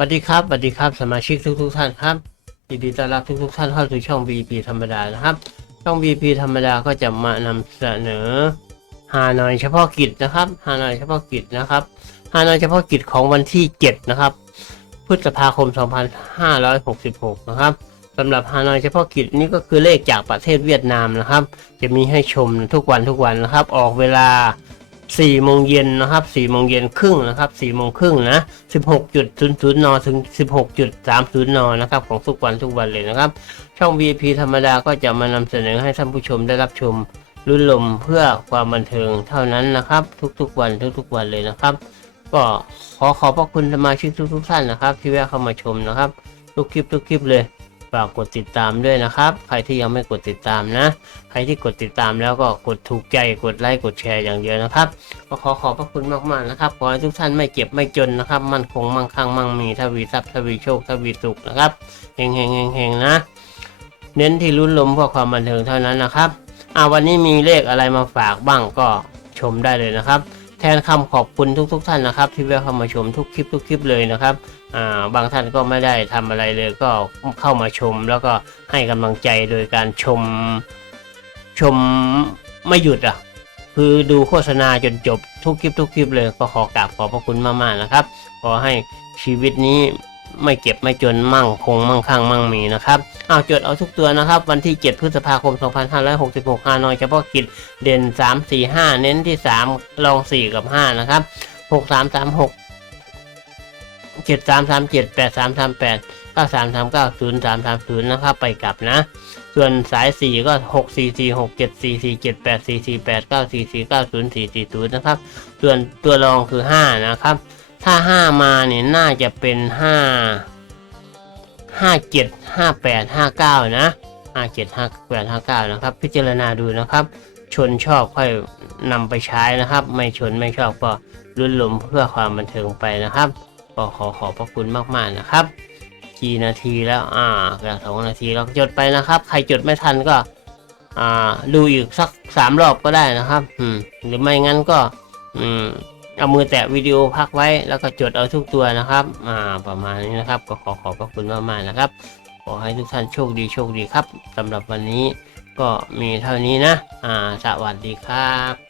สวัสดีครับสวัสดีครับสมาชิกทุกทุกๆท่านครับยินดีต้อนรับทุกทุกๆท่านเข้าสู่ช่อง VP ธรรมดานะครับ ช่อง VP ธรรมดาก็จะมานำเสนอฮานอยเฉพาะกิจนะครับฮานอยเฉพาะกิจนะครับฮานอยเฉพาะกิจของวันที่ 7 นะครับ พฤษภาคม 2566 นะครับสำหรับฮานอยเฉพาะกิจนี่ก็คือเลขจากประเทศเวียดนามนะครับ จะมีให้ชมทุกวันทุกวันนะครับ ออกเวลา 4โมงเย็นนะครับ4โมงเย็นครึ่งนะครับ4โมงครึ่งนะ16.00นถึง16.30นนะครับของทุกวันทุกวันเลยนะครับ ช่อง VIP ธรรมดาก็จะมานำเสนอให้ท่านผู้ชมได้รับชมรุ่นลมเพื่อความบันเทิงเท่านั้นนะครับ ทุกๆวันทุกๆวันเลยนะครับ ก็ขอขอบพระคุณสมาชิกทุกๆท่านนะครับ ที่แวะเข้ามาชมนะครับทุกคลิปทุกคลิปเลย ฝากกดติดตามด้วยนะครับ ใครที่ยังไม่กดติดตามนะ ใครที่กดติดตามแล้วก็กดถูกใจกดไลค์กดแชร์อย่างเดียวนะครับ ก็ขอขอบพระคุณมากๆนะครับขอให้ทุกท่านไม่เจ็บไม่จนนะครับ มั่นคงมั่งคั่งมั่งมีทวีทรัพย์ทวีโชคทวีสุขนะครับเฮงเฮงเฮงเฮงนะ เน้นที่ลุ้นลมเพื่อความบันเทิงเท่านั้นนะครับอ่าวันนี้มีเลขอะไรมาฝากบ้างก็ชมได้เลยนะครับ แทนคำขอบคุณทุกๆท่านนะครับ ที่แวะเข้ามาชมทุกคลิปทุกคลิปเลยนะครับาบางท่านก็ไม่ได้ทำอะไรเลยก็เข้ามาชม แล้วก็ให้กำลังใจโดยการชมชมไม่หยุดอะคือดูโฆษณาจนจบทุกคลิปทุกคลิปเลยก็ขอกราบขอบพระคุณมากๆนะครับ ขอให้ชีวิตนี้ ไม่เก็บไม่จนมั่งคงมั่งคั่งมั่งมีนะครับเอาจดเอาทุกตัวนะครับ วันที่ 7 พฤษภาคม 2566ฮานอยเฉพาะกิจเด่น 3 4 5 เน้นที่ 3 ลอง 4 กับ 5 นะครับ 6 3 3 6 7 3 3 7 8 3 3 8 9 3 3 9 0 3 3 0 นะครับ ไปกลับนะ ส่วนสาย 4 ก็ 6 4 4 6 7 4 4 7 8 4 4 8 9 4 4 9 0 4 4 0นะครับ ส่วนตัวรองคือ 5 นะครับ ถ้า5มาเนี่ยน่าจะเป็น5 5 7 5 8 5 9นะ5 7 5 8 5 9นะครับ พิจารณาดูนะครับ ชนชอบค่อยนำไปใช้นะครับ ไม่ชนไม่ชอบก็รุ่นลมเพื่อความบันเทิงไปนะครับก็ขอขอบพระคุณมากๆนะครับกี่นาทีแล้วอ่าก็สองนาทีเราจดไปนะครับ ใครจดไม่ทันก็ อ่าดูอีกสักสามรอบก็ได้นะครับ อืมหรือไม่งั้นก็ อืม เอามือแตะวิดีโอพักไว้ แล้วก็จดเอาทุกตัวนะครับ อ่า ประมาณนี้นะครับ ก็ขอขอบพระคุณมากๆนะครับ ขอให้ทุกท่านโชคดีโชคดีครับสำหรับวันนี้ก็มีเท่านี้นะ อ่า สวัสดีครับ